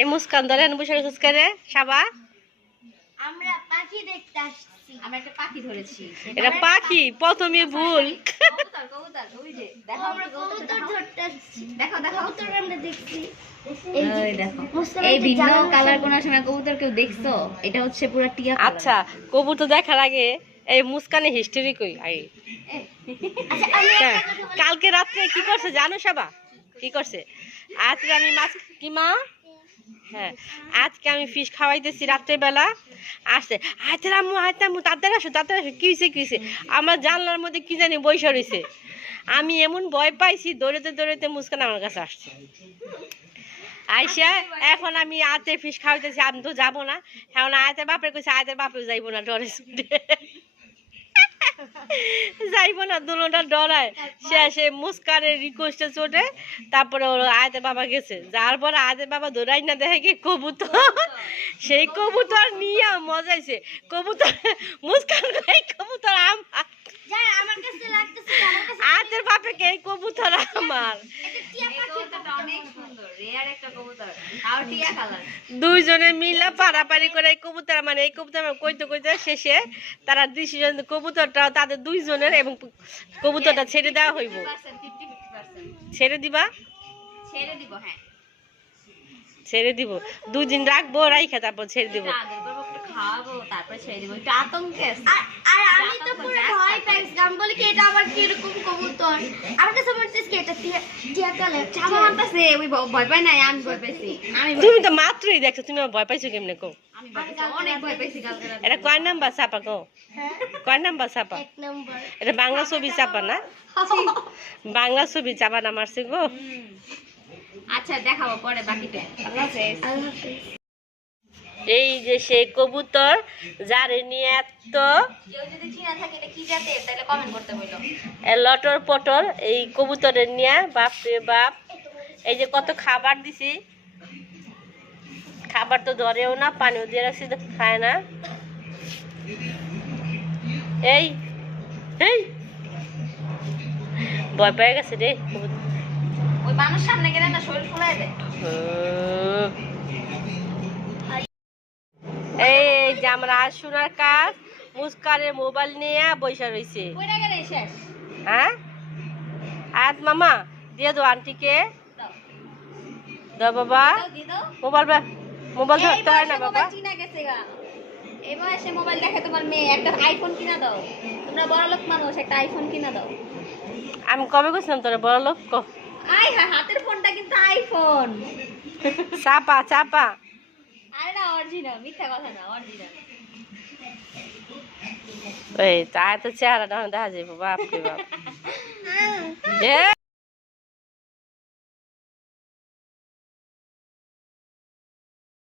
এই মুস্কান ধরে বসে রয়েছিস করে সাবা। আমরা পাখি দেখতে আসছি। আমরা একটা পাখি ধরেছি। এটা পাখি প্রথমে ভুল। কবুতর কবুতর ওই যে দেখো আমরা কবুতর ধরতে আসছি। দেখো দেখো কবুতর আমরা দেখছি। এই দেখো এই ভিন্ন কালার কোন সময় কবুতর কেউ দেখছো? এটা হচ্ছে পুরো টিয়া কালার। আচ্ছা কবুতর দেখার আগে এই মুস্কানে হিস্টরি কই আগে। কালকে রাত্রে কি করছে জানো সাবা? কি করছে? আজকে আমি মাছ কি মা? হ্যাঁ আজকে আমি ফিশ খাওয়াইতেছি রাত্রেবেলা। আসছে আইতে আম্মু তাড়াতাড়ি আসো কি হয়েছে আমার জানলার মধ্যে কি জানি বইসা রয়েছে। আমি এমন ভয় পাইছি দৌড়াতে দৌড়াতে মুস্কান আমার কাছে আসছে। আইসা এখন আমি আতে ফিশ খাওয়াইতেছি, আমি তো যাবো না। এখন আয়তের বাপের কইছে আয়তের বাপেও যাইবো না ডরে ছুটে যাইবো না দুলোটা ডরায়। সে মুস্কানের রিকোয়েস্টে চোটে তারপরে ওর আয়তের বাবা গেছে। যার পরে আয়তের বাবা ধরাই না দেখে কি কবুতর, সেই কবুতর নিয়ে মজাইছে। কবুতর মুস্কান কবুতর আমার আয়তের বাপেকে এই কবুতর আমার। দুইজনে মিলে পারাপারি করে এই কবুতর মানে এই কবুতর কইতে কইতে শেষে তারা ডিসিশন কবুতরটা তাদের দুইজনের এবং কবুতরটা ছেড়ে দেওয়া হইব। ছেড়ে দিবা? ছেড়ে দিব। হ্যাঁ ছেড়ে দিব। 2 দিন রাখবো, রাইখা তারপর ছেড়ে দিব। খাওয়াবো তারপর ছেড়ে দিব। একটু আতঙ্কে আছে। আর আমি তো পুরো ভয় পাইছি। আমি বলি কি এটা আবার কি এরকম কবুতর? আমার কাছে মনে হচ্ছে কি এটা টিয়া কালার। ছামা মানতাছে ওই ভয় পায় না, আমি ভয় পাইছি। তুমি তো মাত্রই দেখছো, তুমি ভয় পাইছো কেমনে কও? আমি অনেক ভয় পাইছি কালকে রাতে। এটা কয় নাম্বার ছাপা কও? হ্যাঁ কয় নাম্বার ছাপা? 1 নাম্বার। এটা বাংলা ছবি ছাপা না? বাংলা ছবি চাপা না মারছে গো। আচ্ছা দেখাবো পরে বাকিটা। আল্লাহ হাফেজ। এই যে সেই কবুতর যারে নিয়ে এত কেউ যদি চিনা থাকে এটা কি জাতের তাহলে কমেন্ট করতে বলো। লটর পটর এই কবুতরের নিয়ে বাপ রে বাপ। এই যে কত খাবার দিছি, খাবার তো ধরেও না, পানিও দিয়ে রাখছি তো খায় না। এই এই ভয় পেয়ে গেছে রে ওই মানুষ সামনে গেলে না শরীর ফুলায় দেয়। এই যে আমরা শোনার কাজ মুস্কানের মোবাইল নিয়ে বসে রয়েছে। কইরা গেলে শেষ। হ্যাঁ আয়াত মামা দিয়ে দাও আন্টিকে। দাও বাবা মোবাইল ধরতে হয় না বাবা। চিনা গেছে গা। এই বয়সে মোবাইল দেখে তোমার মেয়ে, একটা আইফোন কিনা দাও। তোমরা বড়লোক মানুষ, একটা আইফোন কিনা দাও। আমি কবে কইছিলাম তোরা বড় লোক? আই হ্যাঁ হাতের ফোনটা কিন্তু আইফোন। চাপা চাপা। আরে না অরিজিনাল, মিথ্যা কথা না, অরিজিনাল। এই তা তো চেহারাটা দেখা যাবে বাপ রে বাপ।